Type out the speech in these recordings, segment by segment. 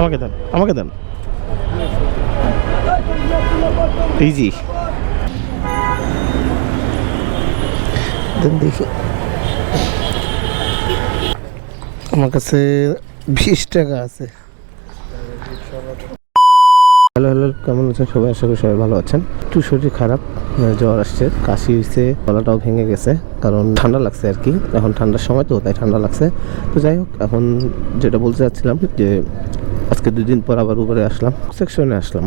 আমাকে দেন, আমাকে দেন। ইজি দেন দেখি। আমার কাছে 20 টাকা আছে। হ্যালো হ্যালো, কেমন আছেন সবাই? আশা করি সবাই ভালো আছেন। একটু শরীর খারাপ, জ্বর আসছে, কাশি হয়েছে, গলাটাও ভেঙে গেছে, কারণ ঠান্ডা লাগছে আর কি। এখন ঠান্ডার সময় তো, তাই ঠান্ডা লাগছে। তো যাই হোক, এখন যেটা বলতে চাচ্ছিলাম যে আজকে 2 দিন পর আবার উবারে আসলাম, সেকশনে আসলাম।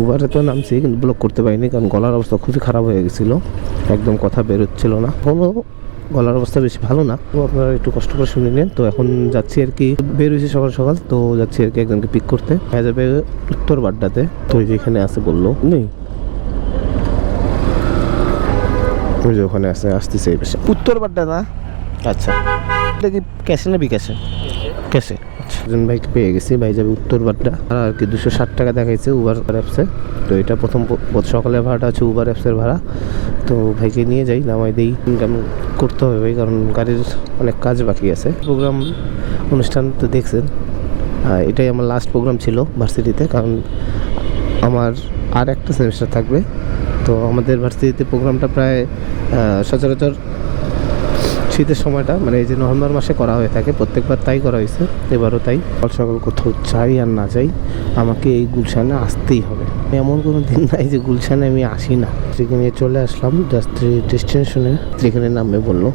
উবারে তো নামছি, কিন্তু ব্লক করতে পারিনি, কারণ গলার অবস্থা খুবই খারাপ হয়ে গেছিলো, একদম কথা বেরোচ্ছিল না। কোনো গলার অবস্থা বেশি ভালো না, তো আপনারা একটু কষ্ট করে শুনে নিন। তো এখন যাচ্ছি আর কি, বের হয়েছি সকাল সকাল, তো যাচ্ছি আর কি একজনকে পিক করতে। হয়ে যাবে উত্তর বাড্ডাতে, তো যেখানে আছে বললো নেই, ওই যে ওখানে আছে, আসতেছে এই পাশে। উত্তর বাড্ডা না? আচ্ছা, এটা কি ক্যাশে না বিকাশে? ক্যাশে। একজন ভাইকে পেয়ে গেছি, ভাই যাবে উত্তর বাড্ডা। আর কি 260 টাকা দেখাইছে উবার অ্যাপসে। তো এটা প্রথম সকালের ভাড়াটা আছে উবার অ্যাপসের ভাড়া। তো ভাইকে নিয়ে যাই, নামাই দিই, ইনকাম করতে হবে ভাই, কারণ গাড়ির অনেক কাজ বাকি আছে। প্রোগ্রাম অনুষ্ঠান তো দেখছেন, এটাই আমার লাস্ট প্রোগ্রাম ছিল ভার্সিটিতে, কারণ আমার আর একটা সেমিস্টার থাকবে। তো আমাদের ভার্সিটিতে প্রোগ্রামটা প্রায় সচরাচর শীতের সময়টা, মানে এই যে নভেম্বর মাসে করা হয়ে থাকে, প্রত্যেকবার তাই করা হয়েছে, এবারও তাই। সকাল সকাল কোথাও চাই আর না চাই, আমাকে এই গুলশানে আসতেই হবে। এমন কোনো দিন নাই যে গুলশানে আমি আসি না। সেখানে চলে আসলাম যাত্রী ডেস্টিনেশনে, যেখানে নামবে বললো।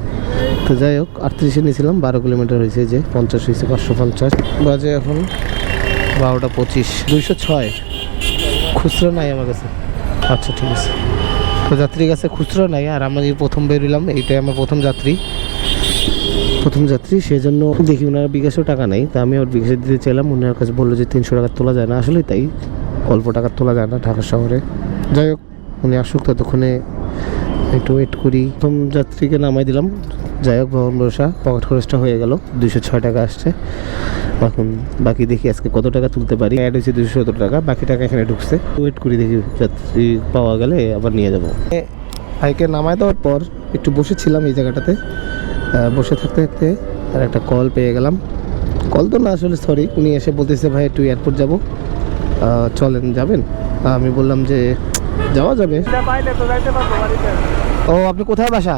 তো যাই হোক, 38-এ নিয়েছিলাম, 12 কিলোমিটার হয়েছে, যে 50 হয়েছে, 550 বাজে এখন 12:25। 206 খুচরো নাই আমার কাছে। আচ্ছা ঠিক আছে। তো যাত্রীর কাছে খুচরো নাই, আর আমি প্রথম বেরোলাম, এইটাই আমার প্রথম যাত্রী, সেই জন্য দেখি ওনার বিকাশেও টাকা নেই। তা আমি ওর বিকাশে দিতে চাইলাম, ওনার কাছে বললো যে 300 টাকা তোলা যায় না। আসলেই তাই, অল্প টাকা তোলা যায় না ঢাকা শহরে। যাই হোক, উনি আসুক, ততক্ষণে একটু ওয়েট করি। প্রথম যাত্রীকে নামাই দিলাম। যাই হোক, ভবন ভরসা, পকেট খরচটা হয়ে গেল, 206 টাকা আসছে। এখন বাকি দেখি আজকে কত টাকা তুলতে পারি। অ্যাড হয়েছে 217 টাকা, বাকি টাকা এখানে ঢুকছে। ওয়েট করি, দেখি যাত্রী পাওয়া গেলে আবার নিয়ে যাবো। ভাইকে নামায় দেওয়ার পর একটু বসেছিলাম এই জায়গাটাতে, বসে থাকতে থাকতে আর একটা কল পেয়ে গেলাম। কল তো না, আসলে সরি, উনি এসে বলতেছে ভাই একটু এয়ারপোর্ট যাবো, চলেন, যাবেন? আমি বললাম যে যাওয়া যাবে। ও, আপনি কোথায় বাসা?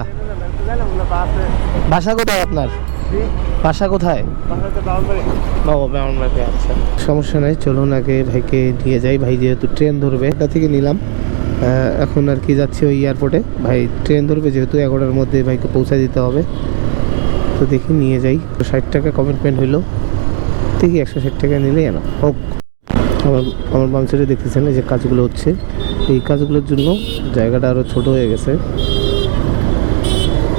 বাসা কোথায় আপনার? বাসা কোথায়? আচ্ছা, সমস্যা নাই, চলুন আগে ভাইকে নিয়ে যাই। ভাই যেহেতু ট্রেন ধরবে, এটা থেকে নিলাম। এখন আর কি যাচ্ছি ওই এয়ারপোর্টে। ভাই ট্রেন ধরবে যেহেতু, 11টার মধ্যে ভাইকে পৌঁছে দিতে হবে। তো দেখি নিয়ে যাই। 60 টাকা কমিটমেন্ট হইলো, দেখি 160 টাকা নিলেই না হোক। আমার বাম সাইডে দেখতেছেন এই যে কাজগুলো হচ্ছে, এই কাজগুলোর জন্য জায়গাটা আরও ছোট হয়ে গেছে।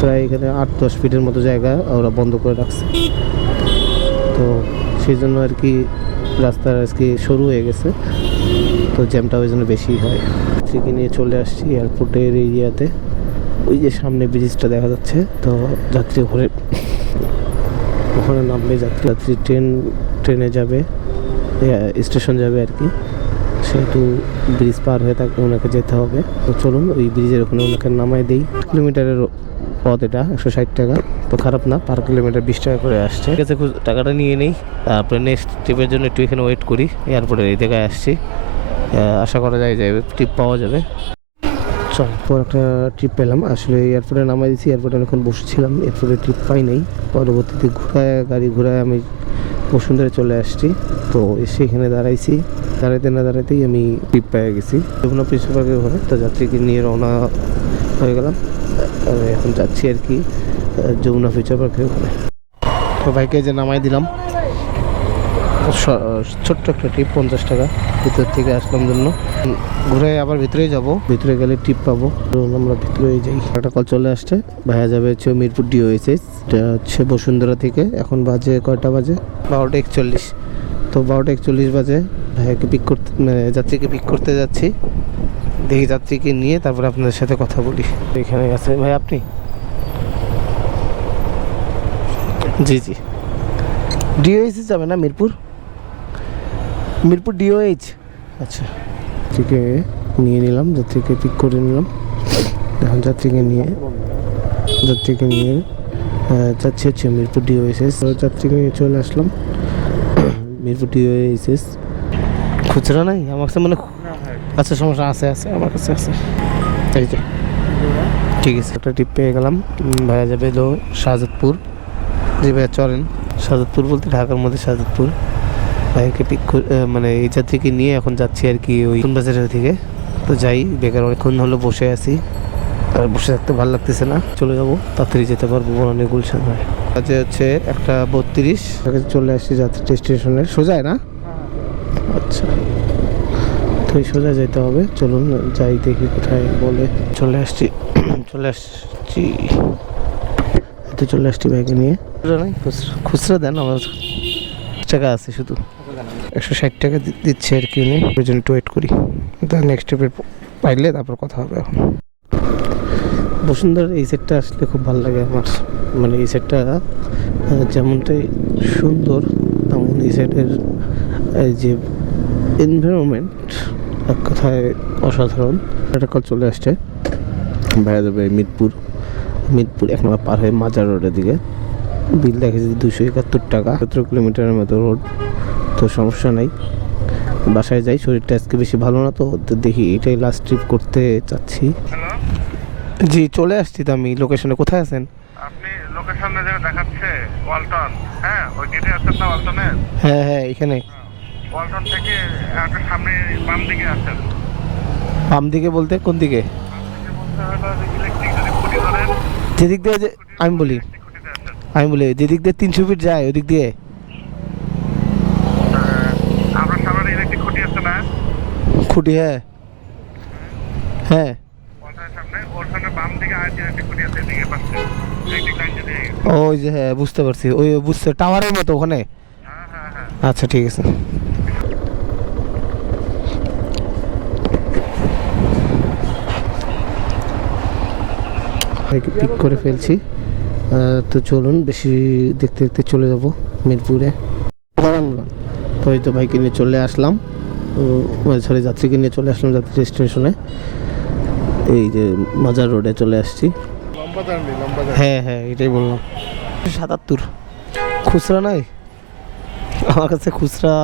প্রায় এখানে 8-10 ফিটের মতো জায়গা ওরা বন্ধ করে রাখছে। তো সেই জন্য আর কি রাস্তা আজকে সরু হয়ে গেছে, তো জ্যামটা ওই জন্য বেশি হয়। থেকে নিয়ে চলে আসছি এয়ারপোর্টের এরিয়াতে। ওই যে সামনে ব্রিজটা দেখা যাচ্ছে, তো যাত্রী ওখানে নামলে যাত্রী ট্রেনে যাবে, স্টেশন যাবে আর কি, সেহেতু ব্রিজ পার হয়ে তাকে ওনাকে যেতে হবে। তো চলুন ওই ব্রিজের ওখানে ওনাকে নামাই দিই। কিলোমিটারের পথ এটা, 160 টাকা, তো খারাপ না। পার কিলোমিটার 20 টাকা করে আসছে। ঠিক আছে, টাকাটা নিয়ে নেই, তারপরে নেক্সট ট্রিপের জন্য একটু এখানে ওয়েট করি। এয়ারপোর্টের এই জায়গায় আসছি, আশা করা যায় যে ট্রিপ পাওয়া যাবে। চল, পর একটা ট্রিপ পেলাম। আসলে এয়ারপোর্টে নামাই দিয়েছি, এয়ারপোর্টে অনেকক্ষণ বসেছিলাম, এয়ারপোর্টে ট্রিপ পাই নাই। পরবর্তীতে গাড়ি ঘোরায় আমি বসুন্ধরে চলে আসছি। তো এসে এখানে দাঁড়াইছি, দাঁড়াইতে না দাঁড়াইতেই আমি ট্রিপ পেয়ে গেছি যমুনা ফিউচার পার্কের ঘরে। তো যাত্রীকে নিয়ে রওনা হয়ে গেলাম, এখন যাচ্ছি আর কি যমুনা ফিউচার পার্কের ঘরে। তো বাইকে যে নামাই দিলাম, ছোট্ট একটা ট্রিপ, 50 টাকা ভিতর থেকে আসলাম জন্য। ঘুরে আবার ভিতরেই যাব, ভিতরে গেলে টিপ পাবো। আমরা ভিতরেই যাই। একটা কল চলে আসছে, ভাইয়া যাবে হচ্ছে মিরপুর ডিওএইচএস, এটা হচ্ছে বসুন্ধরা থেকে। এখন বাজে কয়টা বাজে? 12:41। তো 12:41 বাজে ভাইয়াকে পিক করতে, যাত্রীকে পিক করতে যাচ্ছি। দেখি যাত্রীকে নিয়ে তারপরে আপনাদের সাথে কথা বলি। এখানে আছে ভাই, আপনি? জি জি, ডিওএইচএস যাবে না? মিরপুর ডিওএইচ। আচ্ছা, যাত্রীকে নিয়ে নিলাম, যাত্রীকে পিক করে নিলাম। এখন যাত্রীকে নিয়ে যাচ্ছি হচ্ছে মিরপুর ডিওএইচএস। যাত্রীকে নিয়ে চলে আসলাম। মিরপুর এইচএস খুচরা নাই আমার কাছে মানে আচ্ছা সমস্যা আছে আছে আমার কাছে আছে এই যে ঠিক আছে একটা টিপ পেয়ে গেলাম ভাইয়া যাবে হলো শাহজাদপুর জি ভাইয়া চলেন শাহজাদপুর বলতে ঢাকার মধ্যে শাহজাদপুর ভাইকে পিক মানে এই যাত্রীকে নিয়ে এখন যাচ্ছি আর কি ওই বাজারের থেকে তো যাই বেকার অনেকক্ষণ হলো বসে আছি আর বসে থাকতে ভালো লাগতেছে না চলে যাবো তাড়াতাড়ি যেতে পারবো বনানী গুলশান হয় আজকে হচ্ছে 1:32 চলে আসছি যাত্রী স্টেশনে সোজায় না আচ্ছা তো এই সোজা যেতে হবে চলুন যাই দেখি কোথায় বলে চলে আসছি তো চলে আসছি বাইকে নিয়ে খুচরা নাই খুচরা দেন আমার টাকা আছে শুধু 160 টাকা দিচ্ছে আর কি উনি ওই জন্য ওয়েট করি তার নেক্সট স্টেপের পাইলে তারপর কথা হবে এখন বসুন্ধরার এই সেটটা আসলে খুব ভালো লাগে আমার মানে এই সেটটা যেমনটাই সুন্দর তেমন এই সেটের এই যে এনভায়রনমেন্ট এক কথায় অসাধারণ একটা কল চলে আসছে ভাইয়া যাবে মিরপুর 1 নম্বর পার হয়ে মাজার রোডের দিকে বিল দেখেছি 271 টাকা 17 কিলোমিটারের মতো রোড তো সমস্যা নাই বাসায় যাই শরীরটা আজকে বেশি ভালো না তো দেখি এটাই লাস্ট ট্রিপ করতে চাচ্ছি জি চলে আসছি তো আমি লোকেশনে কোথায় আছেন আপনি লোকেশনে যেটা দেখাচ্ছে ওয়ালটন হ্যাঁ ওই গেটে আছেন না ওয়ালটনে হ্যাঁ এখানে ওয়ালটন থেকে একটা সামনে বাম দিকে আছেন বাম দিকে বলতে কোন দিকে ইলেকট্রিক যদি খুঁটি ধরেন যেদিক দিয়ে আমি বলি যেদিক দিয়ে 300 ফিট যায় ওদিক দিয়ে আপনার সামনে ইলেকট্রিক খুঁটি আছে না খুঁটি হ্যাঁ ওয়ালটনের সামনে ওর সামনে বাম দিকে আর ইলেকট্রিক খুঁটি আছে এদিকে পাশে ইলেকট্রিক লাইন যদি ওই যে হ্যাঁ বুঝতে পারছি ওই বুঝতে টাওয়ারের মতো ওখানে হ্যাঁ আচ্ছা ঠিক আছে পিক করে ফেলছি তো চলুন বেশি দেখতে দেখতে চলে যাব মিরপুরে তো এই তো ভাইকে নিয়ে চলে আসলাম সরি যাত্রীকে নিয়ে চলে আসলাম যাত্রী স্টেশনে এই যে মাজার রোডে চলে আসছি হ্যাঁ এটাই বললাম 77 খুচরা নাই আমার কাছে খুচরা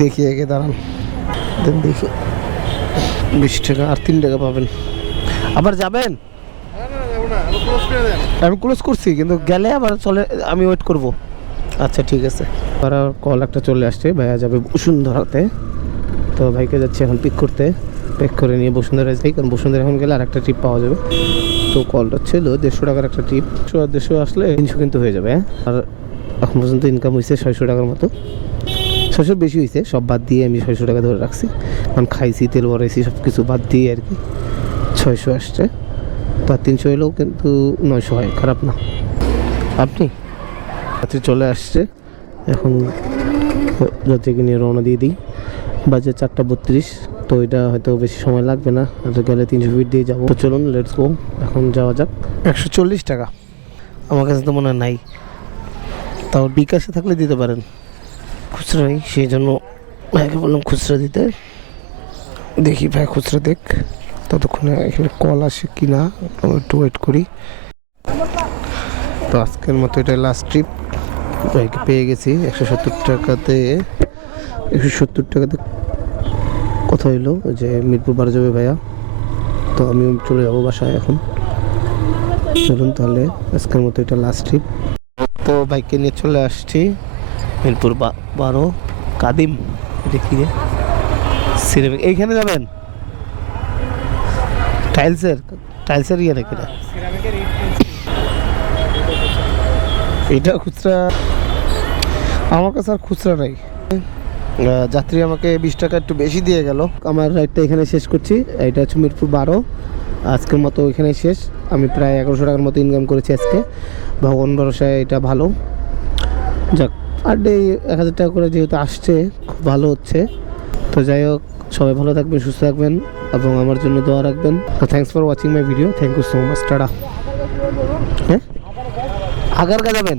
দেখি আগে দাঁড়ান দেখি 20 টাকা আর 3 টাকা পাবেন আবার যাবেন আমি ক্লোজ করছি কিন্তু গেলে আবার চলে আমি ওয়েট করব আচ্ছা ঠিক আছে আর কল একটা চলে আসছে ভাইয়া যাবে বসুন্ধরাতে তো ভাইকে যাচ্ছে এখন পিক করে নিয়ে বসুন্ধরায় যাই কারণ বসুন্ধরা এখন গেলে আর একটা ট্রিপ পাওয়া যাবে তো কলটা ছিল 150 টাকার একটা ট্রিপ 150 আসলে 300 কিন্তু হয়ে যাবে আর এখন পর্যন্ত ইনকাম হয়েছে 600 টাকার মতো 600 বেশি হয়েছে সব বাদ দিয়ে আমি 600 টাকা ধরে রাখছি কারণ খাইছি তেল ভরাইছি সব কিছু বাদ দিয়ে আর কি 600 আসছে তো 300 এলেও কিন্তু 900 হয় খারাপ না আপনি রাত্রি চলে আসছে এখন যাত্রীকে নিয়ে রওনা দিয়ে দিই বাজে 4:32 তো এটা হয়তো বেশি সময় লাগবে না গেলে 300 ফিট দিয়ে যাবো তো চলুন লেটস গো এখন যাওয়া যাক 140 টাকা আমার কাছে তো মনে হয় নাই তাও বিকাশে থাকলে দিতে পারেন খুচরা নেই সেই জন্য ভাইকে বললাম খুচরা দিতে দেখি ভাই খুচরা দেখ ততক্ষণে এখানে কল আসে কি না একটু ওয়েট করি তো আজকের মতো এটা লাস্ট ট্রিপ ভাইকে পেয়ে গেছি 170 টাকাতে কথা হইলো যে মিরপুর বার যাবে ভাইয়া তো আমি চলে যাবো বাসায় এখন চলুন তাহলে আজকের মতো এটা লাস্ট ট্রিপ তো বাইকে নিয়ে চলে আসছি মিরপুর 12 কাদিম দেখি সিরামিক এইখানে যাবেন টাইলসের ইয়ে নাকি না এটা খুচরা আমার কাছে আর খুচরা নাই যাত্রী আমাকে 20 টাকা একটু বেশি দিয়ে গেল আমার রাইডটা এখানে শেষ করছি এটা হচ্ছে মিরপুর 12 আজকের মতো এখানে শেষ আমি প্রায় 1100 টাকার মতো ইনকাম করেছি আজকে ভগবান ভরসায় এটা ভালো যাক আর ডে 1000 টাকা করে যেহেতু আসছে খুব ভালো হচ্ছে তো যাই হোক সবাই ভালো থাকবেন সুস্থ থাকবেন এবং আমার জন্য দোয়া রাখবেন তো thanks for watching my video thank you so much টাটা হ্যাঁ আগারগা যাবেন